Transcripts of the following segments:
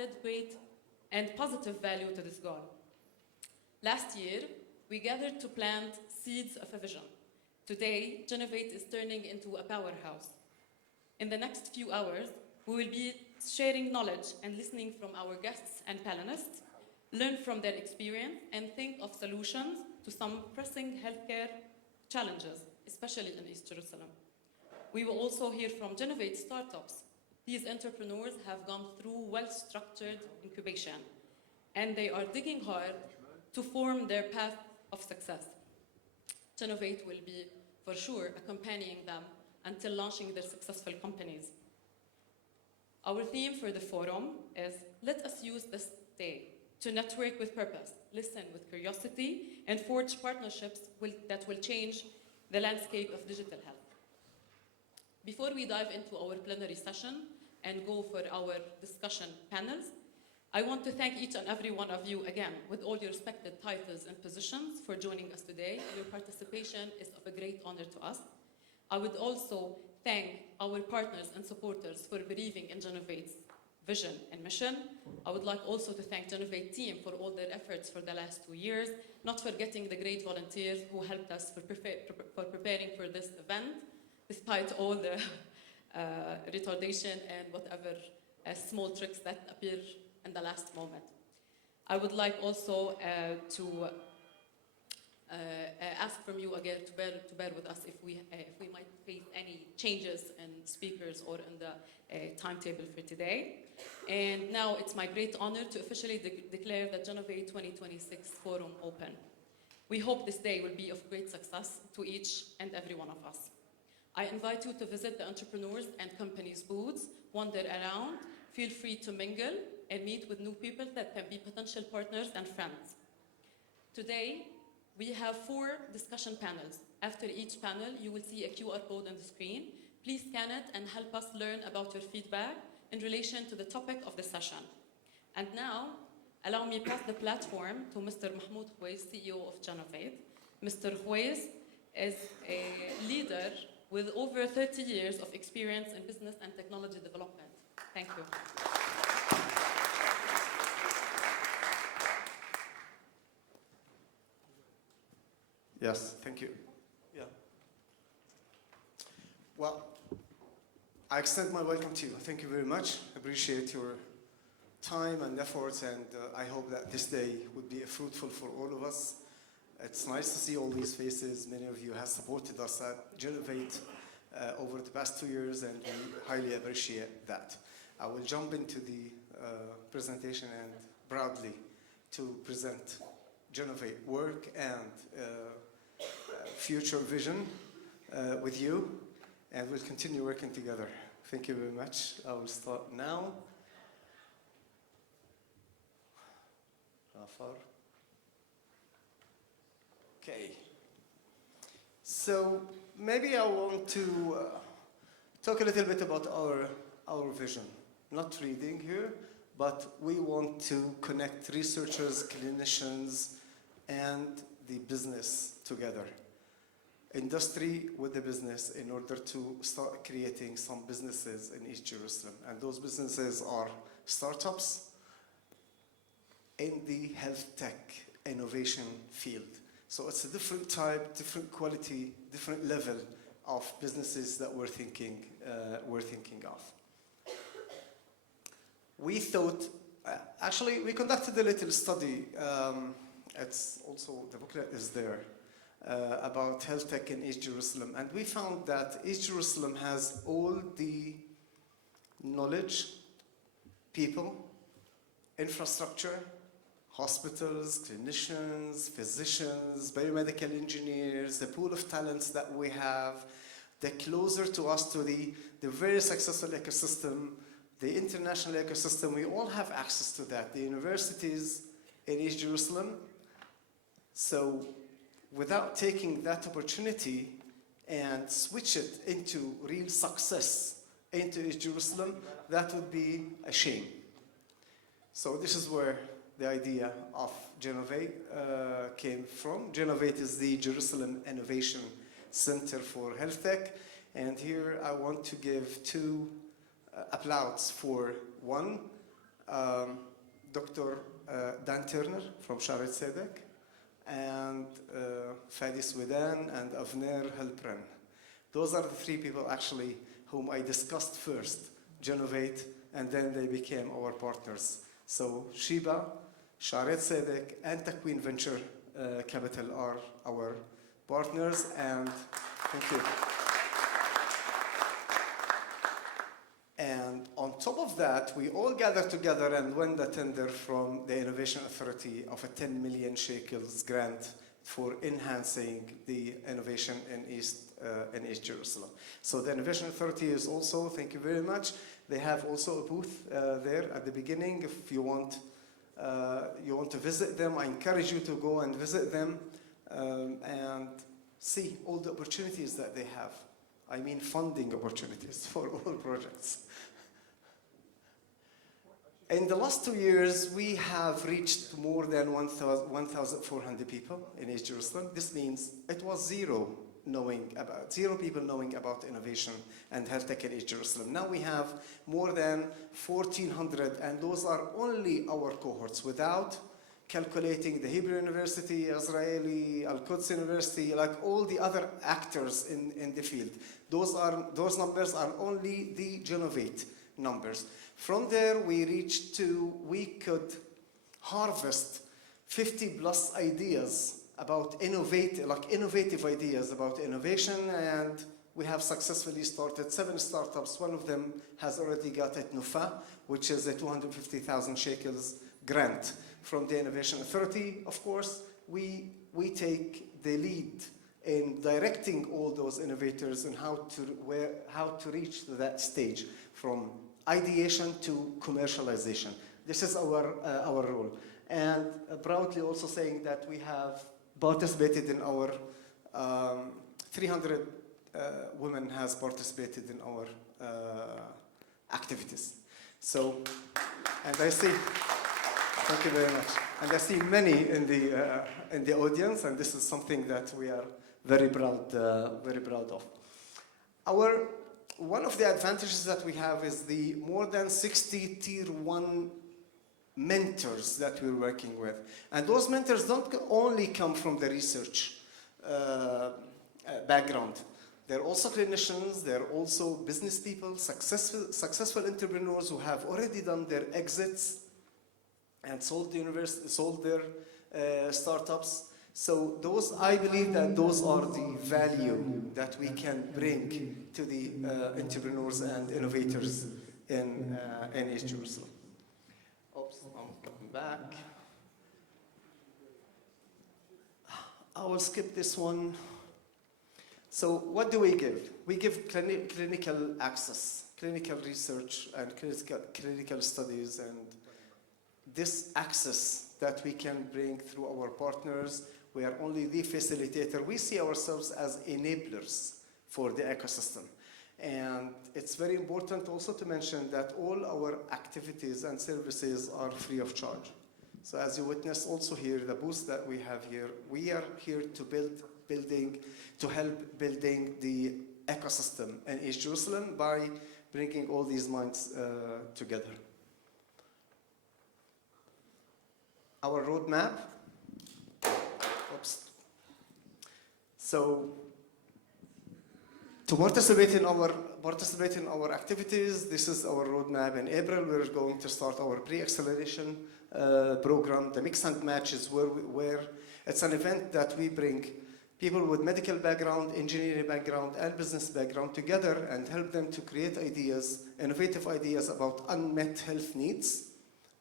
added great and positive value to this goal. Last year, we gathered to plant seeds of a vision. Today, Jinnovate is turning into a powerhouse. In the next few hours, we will be sharing knowledge and listening from our guests and panelists, learn from their experience, and think of solutions to some pressing healthcare challenges, especially in East Jerusalem. We will also hear from Jinnovate startups. These entrepreneurs have gone through well-structured incubation, and they are digging hard to form their path of success. Jinnovate will be, for sure, accompanying them until launching their successful companies. Our theme for the forum is, let us use this day to network with purpose, listen with curiosity, and forge partnerships that will change the landscape of digital health. Before we dive into our plenary session and go for our discussion panels, I want to thank each and every one of you again, with all your respected titles and positions, for joining us today. Your participation is of a great honor to us. I would also thank our partners and supporters for believing in Jinnovate's vision and mission. I would like also to thank Jinnovate team for all their efforts for the last 2 years, not forgetting the great volunteers who helped us for preparing for this event, despite all the retardation and whatever small tricks that appear in the last moment. I would like also to ask from you again to bear with us if we might face any changes in speakers or in the timetable for today. And now it's my great honor to officially declare the Jinnovate 2026 Forum open. We hope this day will be of great success to each and every one of us. I invite you to visit the entrepreneurs and companies' booths, wander around, feel free to mingle and meet with new people that can be potential partners and friends. Today, we have 4 discussion panels. After each panel, you will see a QR code on the screen. Please scan it and help us learn about your feedback in relation to the topic of the session. And now, allow me to pass the platform to Mr. Mahmoud Khwaiz, CEO of Jinnovate. Mr. Khwaiz is a leader with over 30 years of experience in business and technology development. Thank you. Yes, thank you. Yeah. Well, I extend my welcome to you. Thank you very much. Appreciate your time and efforts, and I hope that this day would be fruitful for all of us. It's nice to see all these faces. Many of you have supported us at Jinnovate over the past 2 years, and we highly appreciate that. I will jump into the presentation and proudly to present Jinnovate work and future vision with you, and we'll continue working together. Thank you very much. I will start now. Okay. So maybe I want to talk a little bit about our vision. Not reading here, but we want to connect researchers, clinicians, and the business together. Industry with the business in order to start creating some businesses in East Jerusalem. And those businesses are startups in the health tech innovation field. So it's a different type, different quality, different level of businesses that we're thinking of. We thought, actually, we conducted a little study. It's also, the booklet is there, about health tech in East Jerusalem. And we found that East Jerusalem has all the knowledge, people, infrastructure, hospitals, clinicians, physicians, biomedical engineers, the pool of talents that we have, the closer to us to the very successful ecosystem, the international ecosystem, we all have access to that. The universities in East Jerusalem. So without taking that opportunity and switch it into real success into East Jerusalem, that would be a shame. So this is where the idea of Jinnovate came from. Jinnovate is the Jerusalem Innovation Center for Health Tech. And here I want to give 2 applauds for one, Dr. Dan Turner from Sharet Sedek, and Fadi Swedan and Avner Helpren. Those are the three people actually whom I discussed first, Jinnovate, and then they became our partners. So Sheba, Sharet Sedek, and Takwin Venture Capital are our partners, and thank you. And on top of that, we all gathered together and won the tender from the Innovation Authority of a 10 million shekels grant for enhancing the innovation in East Jerusalem. So the Innovation Authority is also, thank you very much, they have also a booth there at the beginning. If you want to visit them, I encourage you to go and visit them and see all the opportunities that they have. I mean funding opportunities for all projects. In the last 2 years, we have reached more than 1,400 people in East Jerusalem. This means it was zero people knowing about innovation and health tech in East Jerusalem. Now we have more than 1,400, and those are only our cohorts, without calculating the Hebrew University, Israeli, Al-Quds University, like all the other actors in the field. Those numbers are only the Jinnovate numbers. From there, we could harvest 50 plus ideas about innovative ideas about innovation, and we have successfully started 7 startups. One of them has already got a NUFA, which is a 250,000 shekels grant from the Innovation Authority. Of course, we take the lead in directing all those innovators and how to reach to that stage from ideation to commercialization. This is our role. And proudly also saying that we have participated in our 300 women has participated in our activities. So, and I see, thank you very much. And I see many in the audience, and this is something that we are very proud of. One of the advantages that we have is the more than 60 tier 1 mentors that we're working with. And those mentors don't only come from the research background. They're also clinicians, they're also business people, successful entrepreneurs who have already done their exits and sold their startups. So I believe that those are the value that we can bring to the entrepreneurs and innovators in East Jerusalem. Oops, I'm coming back. I will skip this one. So what do we give? We give clinical access, clinical research, and clinical studies, and this access that we can bring through our partners. We are only the facilitator. We see ourselves as enablers for the ecosystem. And it's very important also to mention that all our activities and services are free of charge. So as you witness also here, the booth that we have here, we are here to help building the ecosystem in East Jerusalem by bringing all these minds together. Our roadmap. Oops. So to participate in our activities, this is our roadmap. In April, we're going to start our pre-acceleration program. The mix and match is where it's an event that we bring people with medical background, engineering background, and business background together and help them to create ideas, innovative ideas about unmet health needs.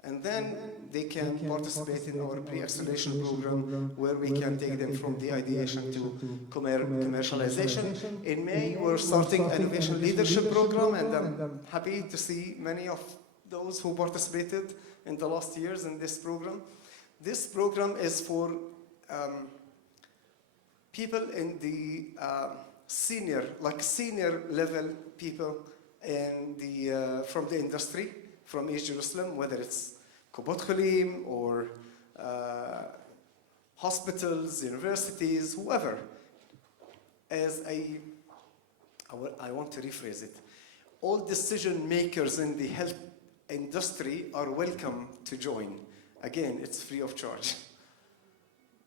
And then they can participate in our pre-acceleration program where we can take them from the ideation to commercialization. In May, we're starting Innovation Leadership Program, and I'm happy to see many of those who participated in the last years in this program. This program is for people in the senior level people from the industry, from East Jerusalem, whether it's Kubot Khalim or hospitals, universities, whoever. I want to rephrase it. All decision makers in the health industry are welcome to join. Again, it's free of charge.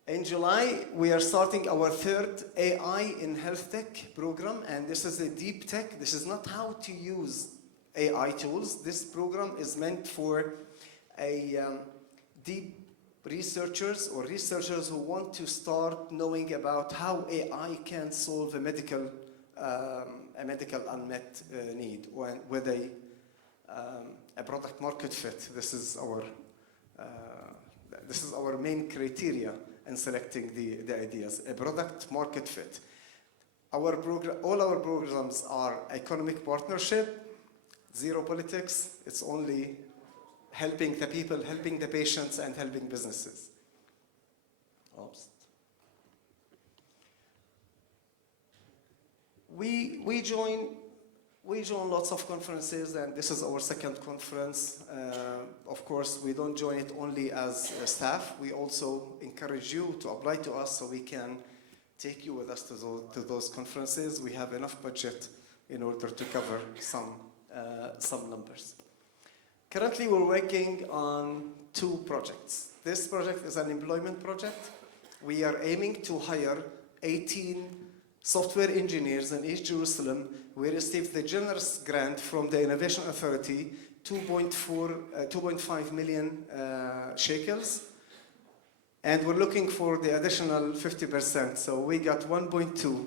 In July, we are starting our third AI in HealthTech program, and this is a deep tech. This is not how to use AI tools. This program is meant for deep researchers or researchers who want to start knowing about how AI can solve a medical unmet need with a product market fit. This is our main criteria in selecting the ideas, a product market fit. All our programs are economic partnership, zero politics. It's only helping the people, helping the patients, and helping businesses. Oops. We join lots of conferences, and this is our second conference. Of course, we don't join it only as staff. We also encourage you to apply to us so we can take you with us to those conferences. We have enough budget in order to cover some numbers. Currently, we're working on 2 projects. This project is an employment project. We are aiming to hire 18 software engineers in East Jerusalem. We received the generous grant from the Innovation Authority, 2.5 million shekels. And we're looking for the additional 50%. So we got 1.2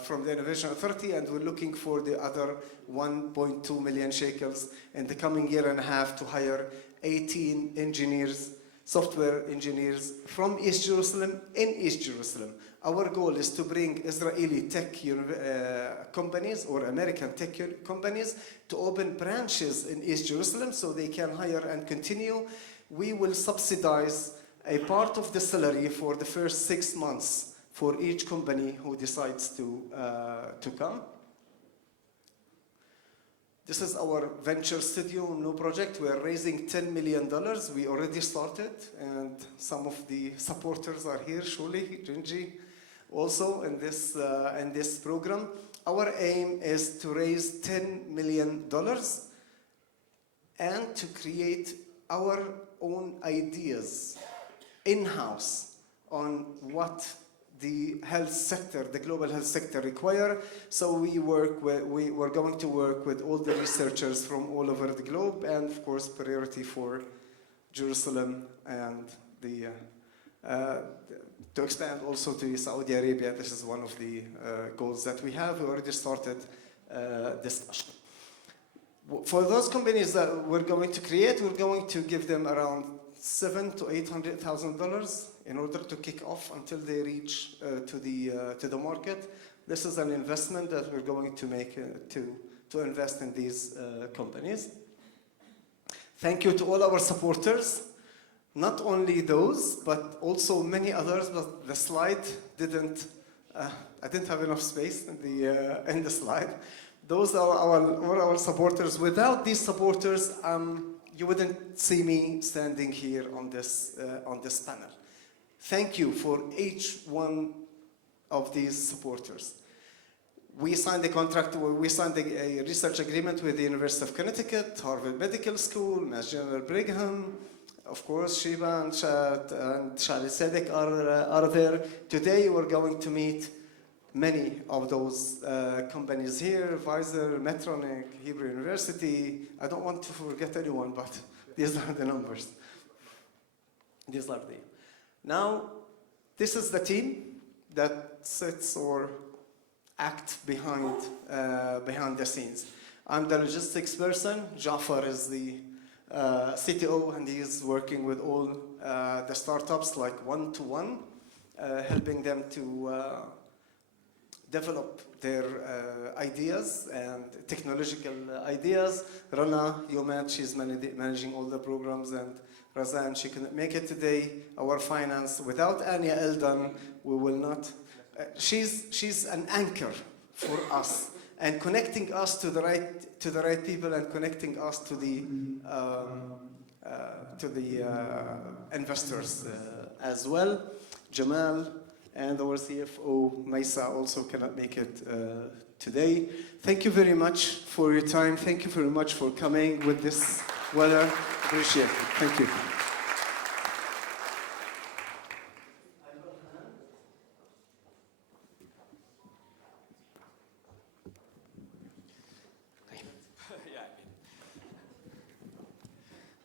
from the Innovation Authority, and we're looking for the other 1.2 million shekels in the coming year and a half to hire 18 engineers, software engineers from East Jerusalem in East Jerusalem. Our goal is to bring Israeli tech companies or American tech companies to open branches in East Jerusalem so they can hire and continue. We will subsidize a part of the salary for the first 6 months for each company who decides to come. This is our venture studio new project. We are raising $10 million. We already started, and some of the supporters are here, Shuli, Jinji, also in this program. Our aim is to raise $10 million and to create our own ideas in-house on what the health sector, the global health sector require. So we're going to work with all the researchers from all over the globe, and of course priority for Jerusalem and to expand also to Saudi Arabia. This is one of the goals that we have. We already started discussion. For those companies that we're going to create, we're going to give them around $700,000 to $800,000 in order to kick off until they reach to the market. This is an investment that we're going to make to invest in these companies. Thank you to all our supporters. Not only those, but also many others. But the slide didn't. I didn't have enough space in the slide. Those are all our supporters. Without these supporters, you wouldn't see me standing here on this panel. Thank you for each one of these supporters. We signed a contract. We signed a research agreement with the University of Connecticut, Harvard Medical School, Mass General Brigham. Of course, Shiba and Shali Sedek are there. Today, we're going to meet many of those companies here: Pfizer, Medtronic, Hebrew University. I don't want to forget anyone, but these are the numbers. These are the. Now, this is the team that sits or act behind the scenes. I'm the logistics person. Jafar is the CTO, and he's working with all the startups like one-to-one, helping them to develop their ideas and technological ideas. Rana Yomat, she's managing all the programs, and Razan, she couldn't make it today. Our finance, without Anya Eldan, we will not. She's an anchor for us and connecting us to the right people and connecting us to the investors as well. Jamal and our CFO Maisa also cannot make it today. Thank you very much for your time. Thank you very much for coming with this. Well, appreciate it. Thank you.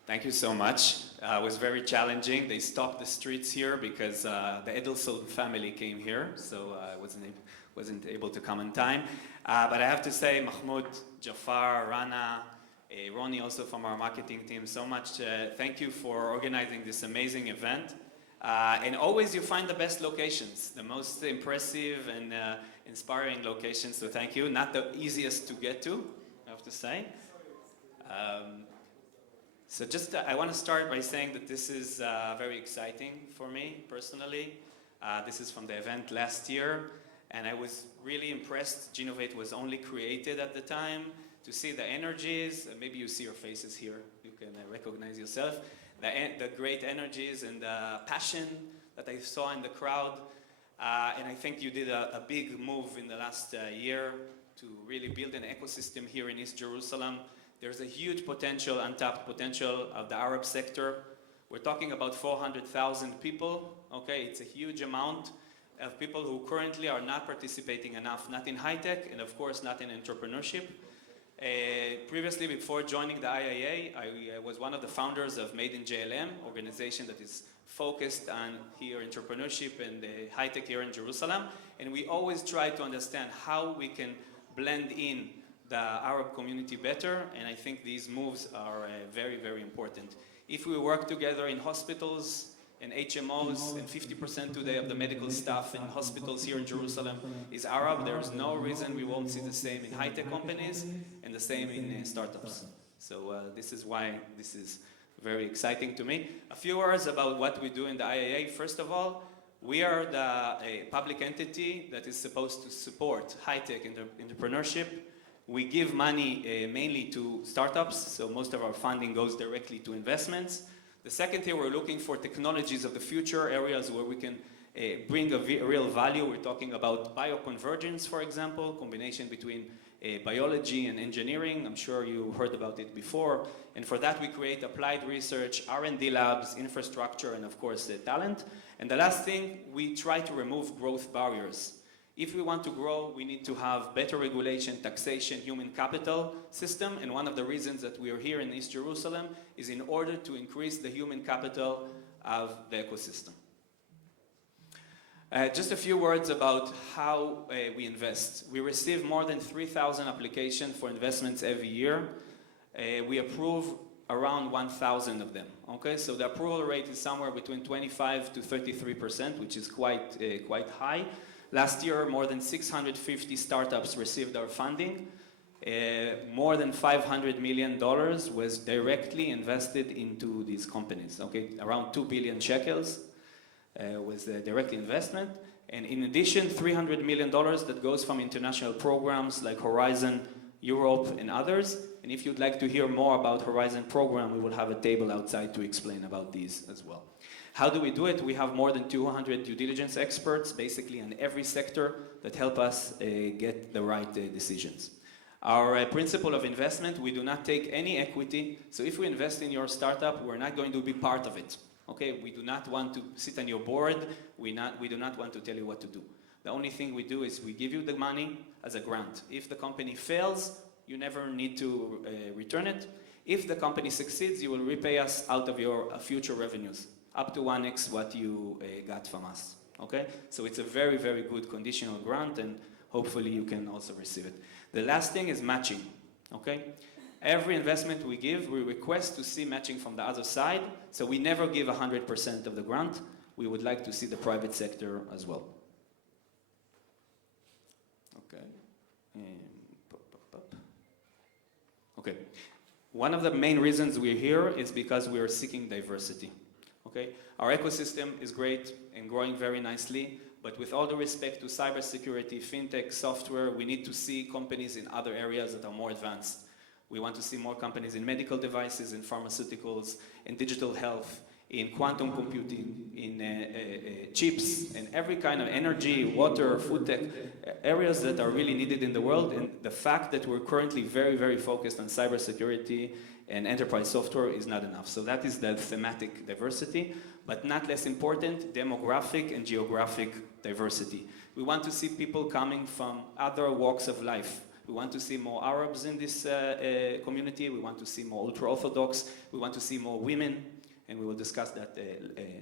Thank you so much. It was very challenging. They stopped the streets here because the Edelson family came here, so I wasn't able to come on time. But I have to say, Mahmoud, Jafar, Rana, Ronnie also from our marketing team, so much thank you for organizing this amazing event. And always you find the best locations, the most impressive and inspiring locations, so thank you. Not the easiest to get to, I have to say. So just, I want to start by saying that this is very exciting for me personally. This is from the event last year, and I was really impressed. Jinnovate was only created at the time. To see the energies, maybe you see your faces here, you can recognize yourself. The great energies and the passion that I saw in the crowd. And I think you did a big move in the last year to really build an ecosystem here in East Jerusalem. There's a huge potential, untapped potential of the Arab sector. We're talking about 400,000 people, okay? It's a huge amount of people who currently are not participating enough, not in high-tech, and of course not in entrepreneurship. Previously, before joining the IIA, I was one of the founders of Made in JLM, organization that is focused on here entrepreneurship and high-tech here in Jerusalem. And we always try to understand how we can blend in the Arab community better, and I think these moves are very, very important. If we work together in hospitals and HMOs, and 50% today of the medical staff in hospitals here in Jerusalem is Arab, there is no reason we won't see the same in high-tech companies and the same in startups. So this is why this is very exciting to me. A few words about what we do in the IIA. First of all, we are the public entity that is supposed to support high-tech entrepreneurship. We give money mainly to startups, so most of our funding goes directly to investments. The second thing, we're looking for technologies of the future, areas where we can bring a real value. We're talking about bioconvergence, for example, combination between biology and engineering. I'm sure you heard about it before. And for that, we create applied research, R&D labs, infrastructure, and of course, talent. And the last thing, we try to remove growth barriers. If we want to grow, we need to have better regulation, taxation, human capital system. And one of the reasons that we are here in East Jerusalem is in order to increase the human capital of the ecosystem. Just a few words about how we invest. We receive more than 3,000 applications for investments every year. We approve around 1,000 of them. Okay, so the approval rate is somewhere between 25 to 33%, which is quite high. Last year, more than 650 startups received our funding. More than $500 million was directly invested into these companies. Okay, around 2 billion shekels was the direct investment. And in addition, $300 million that goes from international programs like Horizon, Europe, and others. And if you'd like to hear more about Horizon program, we will have a table outside to explain about these as well. How do we do it? We have more than 200 due diligence experts, basically in every sector, that help us get the right decisions. Our principle of investment, we do not take any equity. So if we invest in your startup, we're not going to be part of it. Okay, we do not want to sit on your board. We do not want to tell you what to do. The only thing we do is we give you the money as a grant. If the company fails, you never need to return it. If the company succeeds, you will repay us out of your future revenues, up to 1x what you got from us. Okay, so it's a very, very good conditional grant, and hopefully you can also receive it. The last thing is matching. Okay, every investment we give, we request to see matching from the other side. So we never give 100% of the grant. We would like to see the private sector as well. Okay. Okay. One of the main reasons we're here is because we are seeking diversity. Okay? Our ecosystem is great and growing very nicely, but with all due respect to cybersecurity, fintech, software, we need to see companies in other areas that are more advanced. We want to see more companies in medical devices, in pharmaceuticals, in digital health, in quantum computing, in chips, and every kind of energy, water, food tech, areas that are really needed in the world. And the fact that we're currently very, very focused on cybersecurity and enterprise software is not enough. So that is the thematic diversity, but not less important, demographic and geographic diversity. We want to see people coming from other walks of life. We want to see more Arabs in this community. We want to see more ultra-Orthodox. We want to see more women, and we will discuss that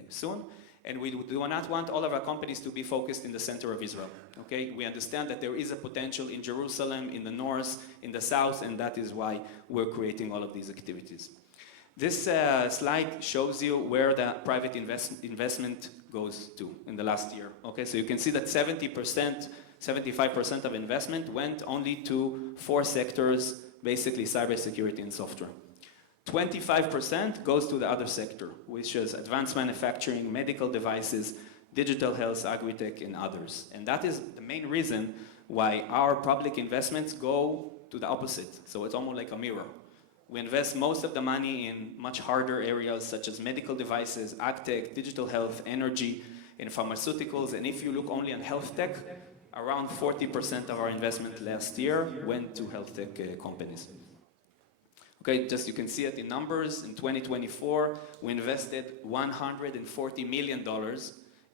soon. And we do not want all of our companies to be focused in the center of Israel. Okay? We understand that there is a potential in Jerusalem, in the north, in the south, and that is why we're creating all of these activities. This slide shows you where the private investment goes to in the last year. Okay, so you can see that 70%, 75% of investment went only to 4 sectors, basically cybersecurity and software. 25% goes to the other sector, which is advanced manufacturing, medical devices, digital health, agri-tech, and others. And that is the main reason why our public investments go to the opposite. So it's almost like a mirror. We invest most of the money in much harder areas such as medical devices, ag-tech, digital health, energy, and pharmaceuticals. And if you look only on health tech, around 40% of our investment last year went to health tech companies. Okay, just you can see it in numbers. In 2024, we invested $140 million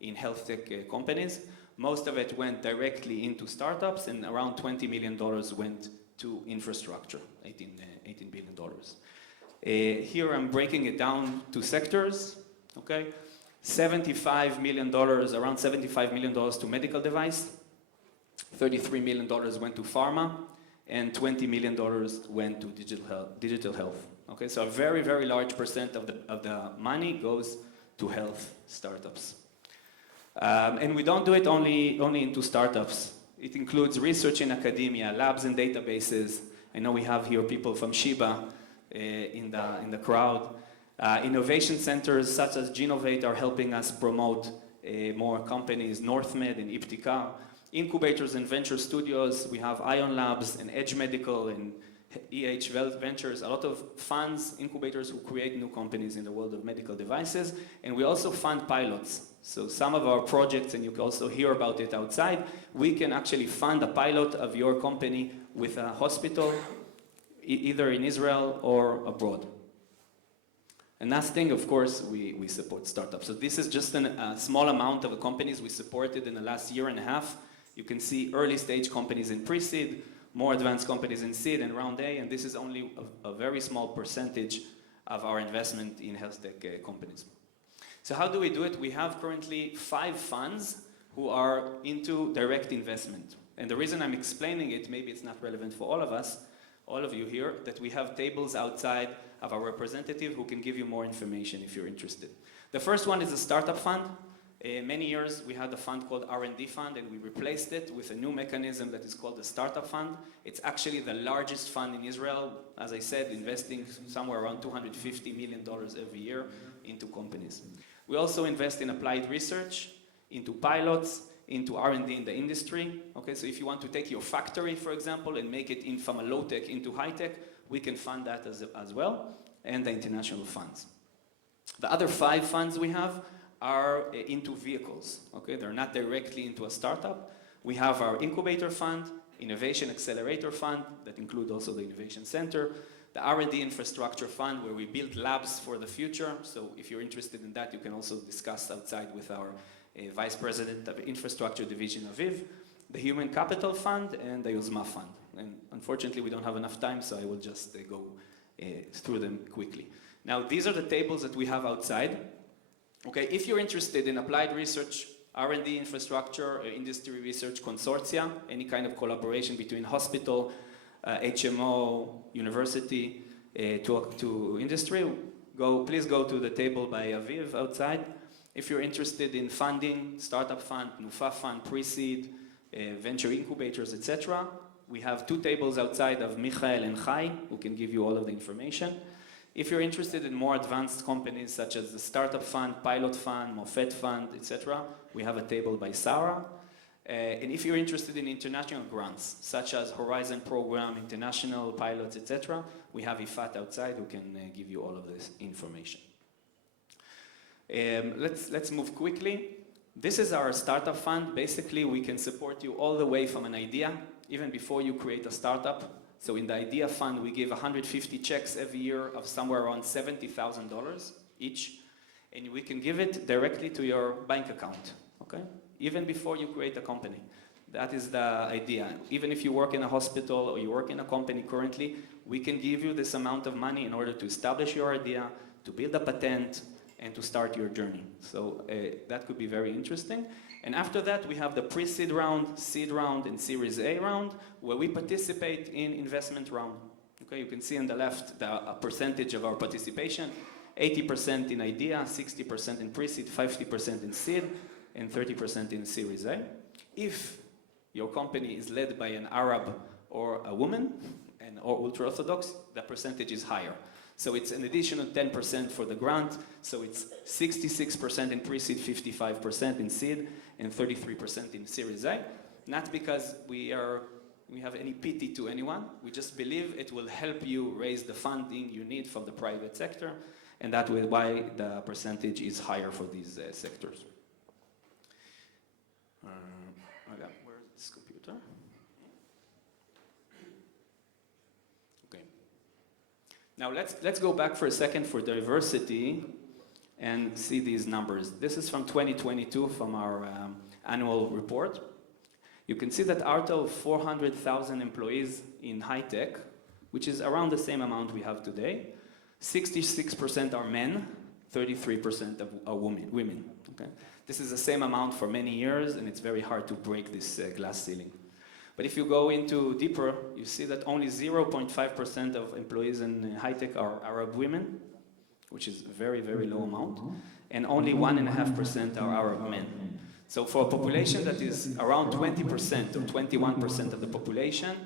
in health tech companies. Most of it went directly into startups, and around $20 million went to infrastructure, $18 billion. Here I'm breaking it down to sectors, okay? $75 million, around $75 million to medical device, $33 million went to pharma, and $20 million went to digital health. Okay, so a very, very large percent of the money goes to health startups. And we don't do it only into startups. It includes research in academia, labs and databases. I know we have here people from Sheba in the crowd. Innovation centers such as Jinnovate are helping us promote more companies, NorthMed and Iptikar. Incubators and venture studios, we have Ion Labs and Edge Medical and EH Ventures, a lot of funds, incubators who create new companies in the world of medical devices. And we also fund pilots. So some of our projects, and you can also hear about it outside, we can actually fund a pilot of your company with a hospital, either in Israel or abroad. And last thing, of course, we support startups. So this is just a small amount of the companies we supported in the last year and a half. You can see early stage companies in pre-seed, more advanced companies in seed and round A, and this is only a very small percentage of our investment in health tech companies. So how do we do it? We have currently 5 funds who are into direct investment. And the reason I'm explaining it, maybe it's not relevant for all of us, all of you here, that we have tables outside of our representative who can give you more information if you're interested. The first one is a startup fund. Many years we had a fund called R&D fund, and we replaced it with a new mechanism that is called the startup fund. It's actually the largest fund in Israel, as I said, investing somewhere around $250 million every year into companies. We also invest in applied research, into pilots, into R&D in the industry. Okay, so if you want to take your factory, for example, and make it from a low-tech into high-tech, we can fund that as well, and the international funds. The other 5 funds we have are into vehicles. Okay, they're not directly into a startup. We have our incubator fund, innovation accelerator fund, that include also the innovation center, the R&D infrastructure fund, where we build labs for the future. So if you're interested in that, you can also discuss outside with our vice president of infrastructure division, Aviv, the human capital fund, and the Yozma fund. And unfortunately, we don't have enough time, so I will just go through them quickly. Now, these are the tables that we have outside. Okay, if you're interested in applied research, R&D infrastructure, industry research consortia, any kind of collaboration between hospital, HMO, university, to industry, please go to the table by Aviv outside. If you're interested in funding, startup fund, Nufa fund, pre-seed, venture incubators, etc., we have 2 tables outside of Michael and Chai, who can give you all of the information. If you're interested in more advanced companies such as the Startup Fund, Pilot Fund, Mofet Fund, etc., we have a table by Sarah. And if you're interested in international grants, such as Horizon Program, international pilots, etc., we have Ifat outside who can give you all of this information. Let's move quickly. This is our startup fund. Basically, we can support you all the way from an idea, even before you create a startup. So in the idea fund, we give 150 checks every year of somewhere around $70,000 each, and we can give it directly to your bank account, okay? Even before you create a company. That is the idea. Even if you work in a hospital or you work in a company currently, we can give you this amount of money in order to establish your idea, to build a patent, and to start your journey. So that could be very interesting. And after that, we have the pre-seed round, seed round, and Series A round, where we participate in investment round. Okay, you can see on the left the percentage of our participation, 80% in idea, 60% in pre-seed, 50% in seed, and 30% in Series A. If your company is led by an Arab or a woman, or ultra-Orthodox, the percentage is higher. So it's an additional 10% for the grant, so it's 66% in pre-seed, 55% in seed, and 33% in Series A. Not because we have any pity to anyone, we just believe it will help you raise the funding you need from the private sector, and that is why the percentage is higher for these sectors. Where's this computer? Okay. Now let's go back for a second for diversity and see these numbers. This is from 2022 from our annual report. You can see that out of 400,000 employees in high tech, which is around the same amount we have today, 66% are men, 33% are women. Okay? This is the same amount for many years, and it's very hard to break this glass ceiling. But if you go into deeper, you see that only 0.5% of employees in high tech are Arab women, which is a very, very low amount, and only 1.5% are Arab men. So for a population that is around 20% or 21% of the population,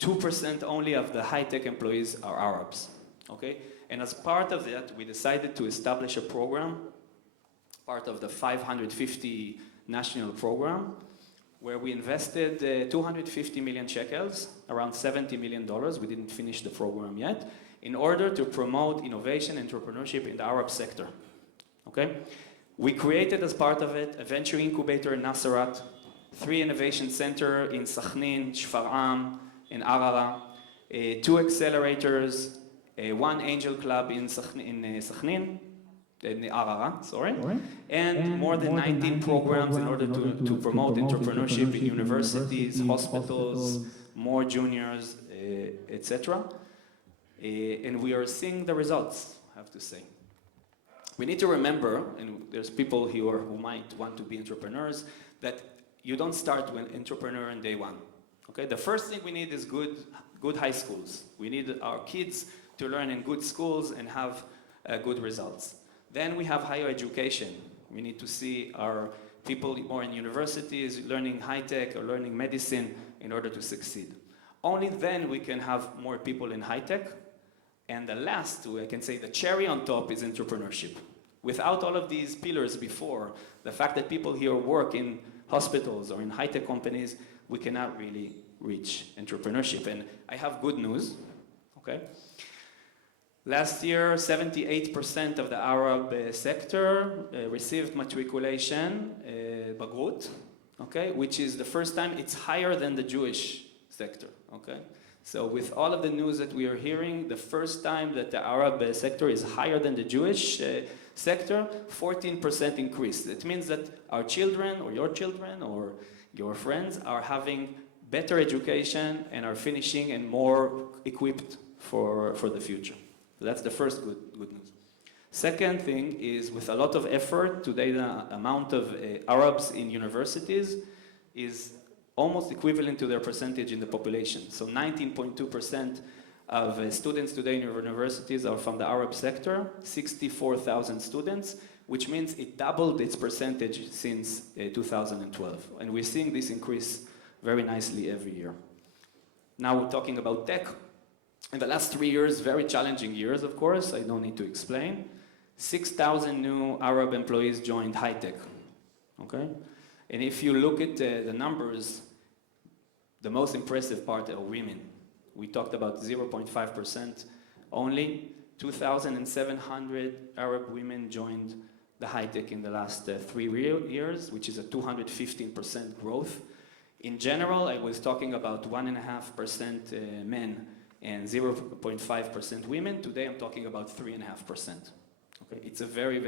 2% only of the high tech employees are Arabs. Okay? And as part of that, we decided to establish a program, part of the 550 national program, where we invested 250 million shekels, around $70 million, we didn't finish the program yet, in order to promote innovation and entrepreneurship in the Arab sector. Okay? We created as part of it a venture incubator in Nasserat, 3 innovation centers in Sakhnin, Shfar'am, and Arara, 2 accelerators, 1 angel club in Sakhnin, in Arara, sorry, and more than 19 programs in order to promote entrepreneurship in universities, hospitals, more juniors, etc. And we are seeing the results, I have to say. We need to remember, and there's people here who might want to be entrepreneurs, that you don't start with entrepreneur on day one. Okay? The first thing we need is good high schools. We need our kids to learn in good schools and have good results. Then we have higher education. We need to see our people more in universities, learning high tech or learning medicine in order to succeed. Only then we can have more people in high tech. And the last, I can say the cherry on top, is entrepreneurship. Without all of these pillars before, the fact that people here work in hospitals or in high-tech companies, we cannot really reach entrepreneurship. And I have good news, okay? Last year, 78% of the Arab sector received matriculation, Bagrut, okay? Which is the first time it's higher than the Jewish sector, okay? So with all of the news that we are hearing, the first time that the Arab sector is higher than the Jewish sector, 14% increase. It means that our children or your friends are having better education and are finishing and more equipped for the future. So that's the first good news. Second thing is, with a lot of effort, today the amount of Arabs in universities is almost equivalent to their percentage in the population. So 19.2% of students today in universities are from the Arab sector, 64,000 students, which means it doubled its percentage since 2012. And we're seeing this increase very nicely every year. Now we're talking about tech. In the last 3 years, very challenging years, of course, I don't need to explain. 6,000 new Arab employees joined high tech, okay? And if you look at the numbers, the most impressive part are women. We talked about 0.5% only. 2,700 Arab women joined the high tech in the last 3 years, which is a 215% growth. In general, I was talking about 1.5% men and 0.5% women. Today, I'm talking about 3.5%. Okay, it's a very,